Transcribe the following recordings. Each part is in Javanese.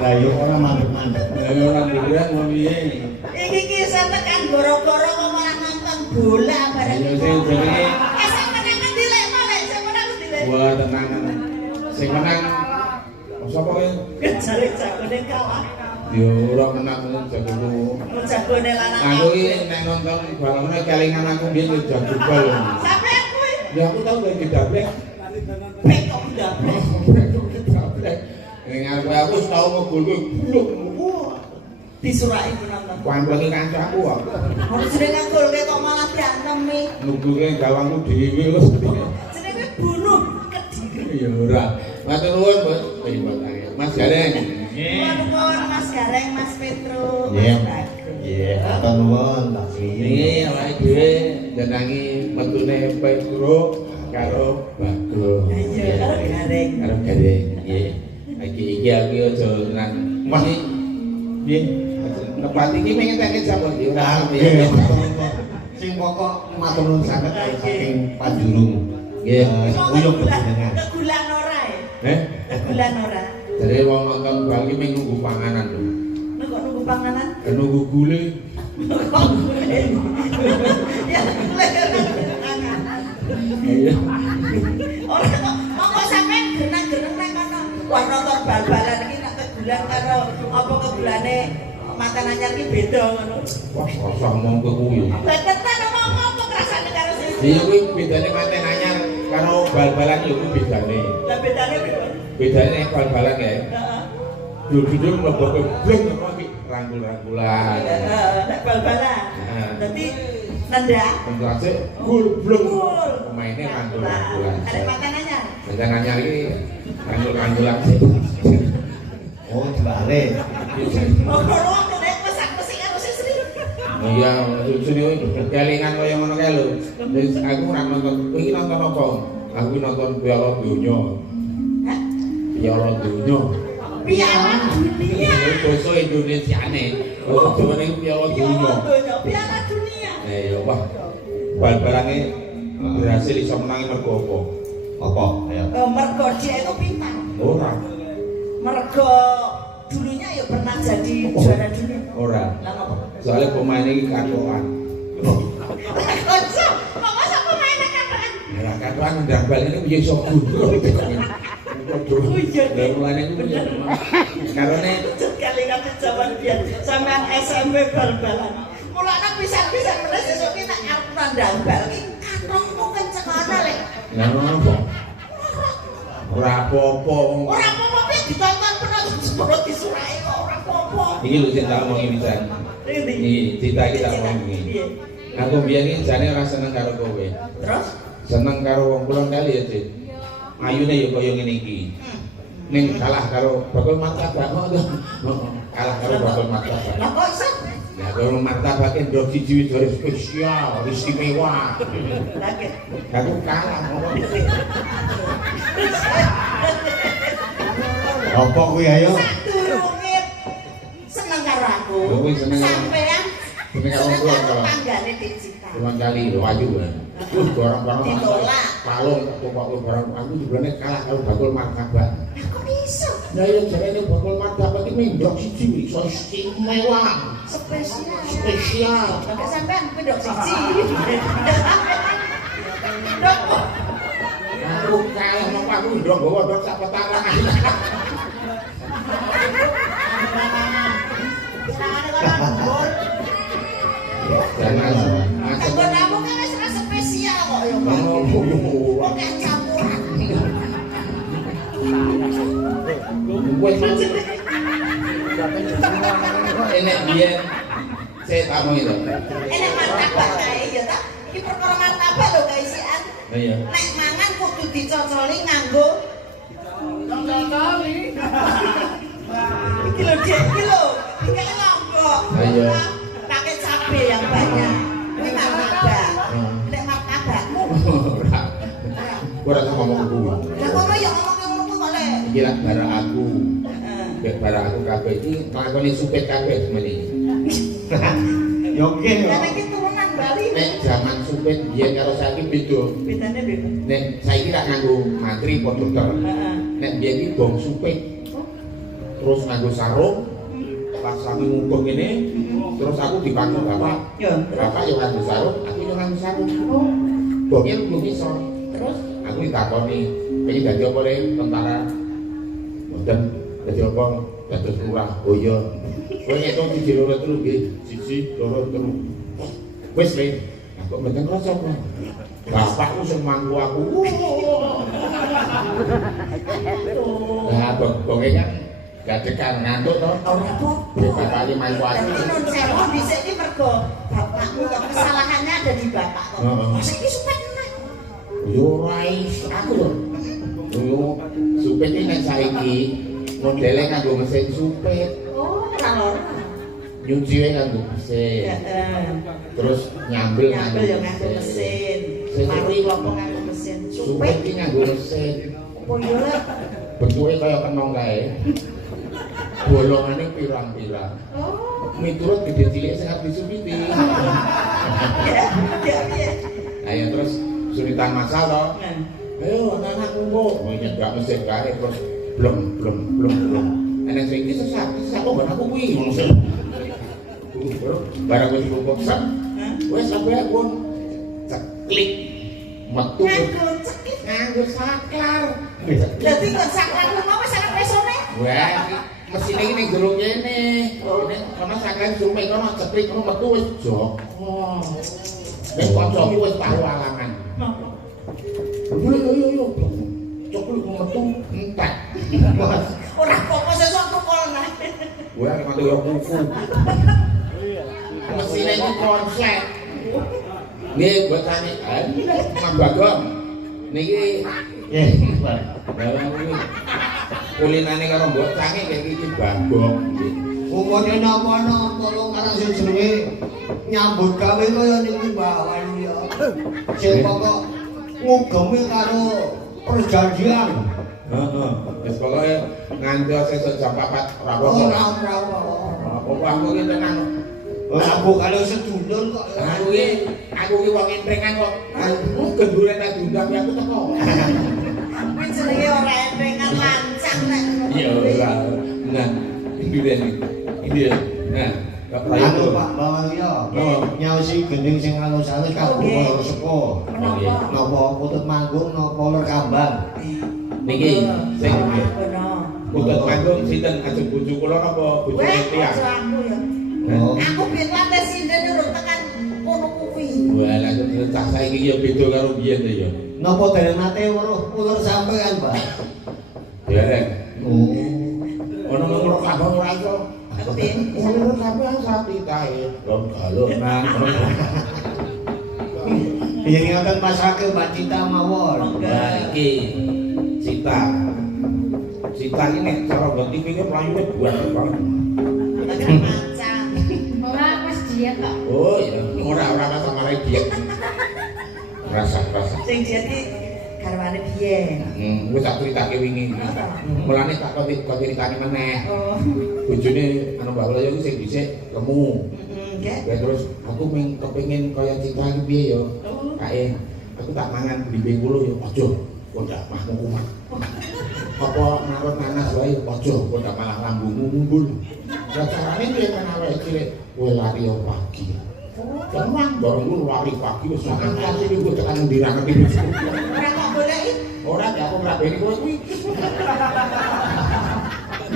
Lah yo ora mandek-mandek. Ya ora ndurang ngono piye. Iki kisah tekan goro-goro kok malah nonton bola bareng. Ya sing jenenge Sing menang ngendi lek malek sing menang ngendi lek. wah tenanan. Sing menang sapa ya? Jare jagone kalah. Yo ora menang jagoku. Jagone lanang. Aku iki nek nonton balone kelingan aku biyen yo jago bal. Sampeyan kuwi Ya aku tau lagi dablek. pek kok ndablek. Dablek. Ning aku wis tau ngegolku bluk. Disurai penonton. Kuwi lagi kancaku kok. Ora jeneng ngagolke kok malah diantemi. Nungguke gawangku dhewe wis. Jenenge bunuh Kediri. Ya ora. Matur nuwun, Bos. Mas Gareng. Nuwun Mas Gareng, Mas Petro. Iya. Mas Bagus. Iya, atur nuwun tapi. Ini awake dhewe jenengi metune Petro karo Bagus. Iya, karo Gareng. Karo Gareng. Nggih. Iki aku yo aja nang Mas nggih. Nepati iki mengetake sapa iki ora ngerti. Sing pokok matur nuwun sanget saking Panjurung. Nggih. Uyuh panjenengan. Kegulan ora ya? Heh. Kegulan ora. Jare wong nonton bal iki mung nunggu panganan lho. Nek kok nunggu panganan? Nunggu gule. Kok gule? Ya, gule panganan. Iya. Ora kok monggo sampean genang-geneng nang kono. Wah nonton bal-balan iki nek kegulan karo apa kegulane mantan anyar iki beda ngono. Wah, rasa monggo kuwi. Betetan ngomong apa rasane karo sing. Iya kuwi bedane manten anyar karo bal-balan yo kuwi bedane. Lah bedane piye? Bedane bal-balan ya. Heeh. Dul-dul mleboke bleng iki rangkul-rangkulan. Nek bal-balan. Heeh. Dadi nendang. Penjelasan gul bleng. Gul. Pemainnya rangkul-rangkulan. Ada mantan anyar. Manten anyar iki rangkul-rangkulan sih. Oh, dibalik. Oh, kalau aku nek pesak-pesik karo Sri. Iya, serius kelingan kaya ngono kae lho. Wis aku ora nonton. Kowe iki nonton apa? Aku nonton Piala Donya. Hah? Piala Donya. Piala dunia. Basa Indonesiane. Oh, jenenge Piala Donya. Piala dunia. Ya wah. Bal-balange berhasil iso menangi mergo apa? Apa? Ayo. Mergo dia itu pintar. Ora. Mergo dulunya ya pernah jadi juara dunia. Ora. Lah ngopo? Soalnya pemain iki katokan. Konco, kok masa pemainnya kapan? Ya katokan ndang bal ini piye iso gol. Oh iya. Lah mulane kuwi. Karone Sekali kabeh jaman biyen sampean SMP bal-balan. Mulane pisan-pisan menes sesuk ki nek arep nandang bal ki Lah ngopo? Ora apa-apa. Ora apa-apa piye ditonton penonton sepuro disurai kok ora apa-apa. Iki lho sing tak omongi pisan. Iki cerita iki tak omongi. Aku biyen iki jane ora seneng karo kowe. Terus Seneng karo wong kulon kali ya, Dik. Ayune ya kaya ngene iki. Ning kalah karo bakul martabak kok. Kalah karo bakul martabak. lah kok iso? Ya kalau martabak ndok siji wis spesial, istimewa. Lagi. Aku kalah ngomong. Apa kuwi ayo? Sadurunge seneng karo aku. Oh, kuwi seneng karo- Sampean seneng karo seneng wong karo karo- tanggane Dik Cita. Cuman kali lho ayu. Barang-barang Ditolak. palung pokok barang aku jebule kalah karo bakul martabak. Kok iso? Ya ya jarene bakul martabak iki ndok siji iso istimewa, Spesial. spesial. Sampai sampean pedok siji. Dok. Aku kalah napa aku ndok nggawa ndok sak petarangan. Jangan Kanggo kamu kan wis ra spesial kok ya, Pak. Oh, Kok kayak campuran. wes enek biyen saya tak mau itu. Enak martabak kae ya ta? Iki perkara martabak lho kaisian. Iya. Nek mangan kudu dicocoli nganggo iki lho Dek, iki lho. Iki lombok. Ayo. Pakai cabe yang banyak. Ini martabak. Nek martabakmu Ora. Gua rasa ngomong ku. lah kono ya ngomong ngono kok Lek. Iki lak bara aku. Heeh. Bek bara aku kabeh iki nglakoni supet kabeh semene. Yo nggih yo. Karena iki turunan Bali. Nek zaman supet biyen karo saiki beda. Bedane beda. Nek saiki lak nganggo matri kondutor. Heeh. Nek biyen iki bong supet. Terus nganggo sarung. Pas aku ngumpul ngene, terus aku dipanggil bapak. Yo. Bapak yo nganggo sarung, aku yo nganggo sarung. Oh. Bongnya belum iso. Terus Aku ditakoni, "Iki dadi apa le tentara?" Mboten, dadi apa? Dados lurah. Oh iya. Kowe ngitung 1 2 3 nggih. 1 2 3. Wis le. Aku mboten krasa kok. Bapakku sing mangku aku. Lah bonge kan gadekan ngantuk to. ora apa-apa. Bapaknya mangku aku. Tapi non sewu dhisik iki mergo bapakmu kok kesalahannya ada di bapak kok. Heeh. Masa iki supet meneh. Yo rais aku lho. Yo supet iki nek saiki modele nganggo mesin supet. Oh, ora loro. Nyuci wae nganggo mesin. Heeh. Terus nyambel Nyambel ya nganggo mesin. Mari klopo nganggo mesin. Supet Supet iki nganggo mesin. opo yo Lek? Bentuke kaya kenong kae. Bolongane pirang-pirang. Oh. Miturut gede cilik sing arep disupiti. Ya, ya. Ayo terus suritan masal to. Nah. Ayo anak-anak ngumpul. Oh nyedak mesin kae terus blem. Enek sing iki sesak kok ben aku kuwi ngono sih. Barang wis kumpul sak. Hah? Wes sampe pun ceklik metu Nganggo cekik. nganggo saklar. Dadi kok saklar lunga wis ana pesone. Wah, mesin iki ning jero kene. Nek kono saklar sume kono ceklik kono metu wis jok. Nek kancaku wis tahu alangan. Yo. Coklik metu entek. Ora apa-apa sesuk tukul nah. Wah, nek metu yo kuku. Mesin iki konslet. Nggih, buat tani. Mambagong. Niki Nggih, Pak. kulinane karo mbok cange kayak iki bagong. Umune napa-napa tolong karang sing jenenge nyambut gawe kaya niku Mbak Wani ya. Sing pokok ngugemi karo perjanjian. Heeh. Wis pokoke ngantos sesuk jam 4 ora apa-apa. Ora apa-apa. Apa aku iki tenang. Ora bu kalau sedulur kok. Aku ki wong entrengan kok. Gendure tak diundang aku teko. Kuwi jenenge ora entrengan lancang nek. Iya ora. Nah, ini dia nih. Ini dia. Nah, Pak Prayogo. Anu Pak Bawang ya. Oh. Nyaosi gending sing alus-alus kabeh Oke. karo sepo. Menapa? Napa putut manggung napa rekambang. Niki sing Ngono. putut manggung sinten ajeng bojo kula napa bojo Weh, tiyang? aja aku ya. Oh. Aku biyen lantai sinden urung tekan kono kuwi. Walah cah saiki ya beda karo biyen to ya. Napa dereng nate weruh ulur sampean, Pak? Dereng. Oh. Ono ngono kabeh ora iso. Aku piye? Ono sampean sapi tae. Kon galuk nang. Biyen ngoten masake Mbak Cita mawon. Wah iki Cita. Cita iki nek cara nggo TV ki mlayune buat banget. Lagi macan. Ora pas diet kok. Oh iya, ora rasa marai diet. Rasa. Sing diet ki garwane biyen. Wis tak critake wingi. Mulane tak critani meneh. Oh. Bojone anu Mbak Laya ku sing dhisik lemu. Nggih. Ya terus aku kepengin kaya Cita iki piye ya. Kae aku tak mangan blimbing kulo ya aja. Kok ndak mah kumat. Apa ngarep nanas wae aja, kok ndak malah lambungmu mumbul. Lah carane piye kan awake cilik kowe lari yo pagi. Gampang, bareng lu lari pagi wis sampeyan lari iki kok tekan ndirang iki. Ora kok goleki. Ora ya aku ngrabeni kowe kuwi.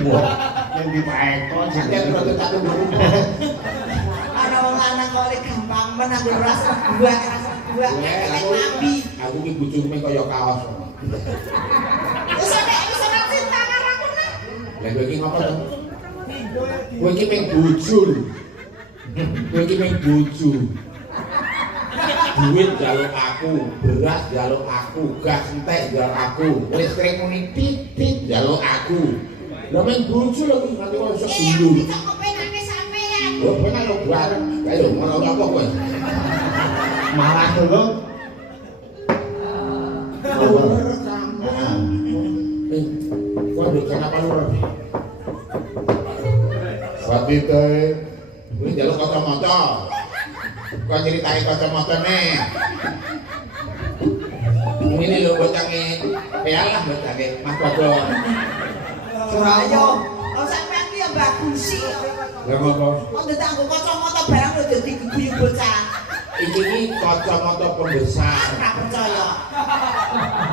Wah, yang di Pak Eko Sampeyan rada tak tunggu. Ana wong lanang kok oleh gampang menang rasa buah nabi. Aku ki bojomu kaya kaos. Wis sampe iso cinta karo aku nek. Lah kowe iki ngopo to? Kowe iki mung bojo. Kowe iki mung bojo. Duit jaluk aku, beras jaluk aku, gas entek jaluk aku, listrik muni titit jaluk aku. Lah mung bojo lho kuwi nganti kok iso dulu. Bisa kepenane sampean. Oh, penak lho bareng. Ayo ngono apa kowe? malah dulu. Waduh, kenapa lu rapi? Wati teh, gue jalur kacamata. Kau ceritain kacamata nih. Ini lo bocangin, pialah bocangin, Mas Badon. Ayo, kok sampean ki ya bagusi. Lah ngopo? Kok ndak nggo kacamata barang lho dadi guyu bocah. Iki ki kacamata pembesar. Ora percaya.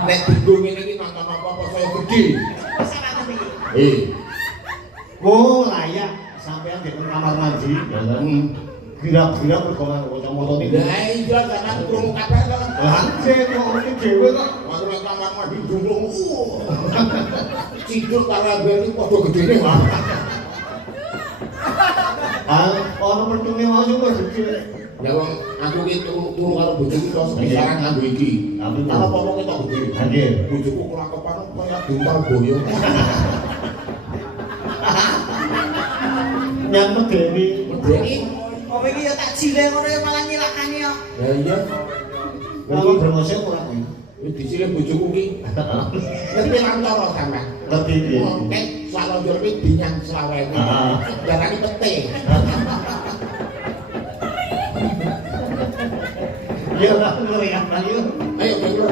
Nek bingung ini ki nonton apa-apa saya gede. Wis ana iki. Oh, layak sampean di kamar mandi. Gerak-gerak berkoman kacamata niku. Lah iya sampean krungu kabar to. Lanje kok iki dhewe kok. Waktu nek kamar mandi dulung. Cidul karo ambek iki padha gedene wae. Ono pertunge mau juga gede. Ya wong aku ki turu karo bojoku kok sekarang nganggo iki. Kalau apa ketok gede. Nggih. Bojoku kelakepan kaya duntal boyo. Nyang medeni. Medeni. Kowe iki ya tak jile ngono ya malah nyilakani yo. Ya iya. Kalau bermose ora kuwi. Wis disilih bojoku ki. Ngerti lantara sampean. Ngerti iki. Nek salonjor iki dinyang selawene. Darani pete. Ya lah, ngeriak ayo. Ayo,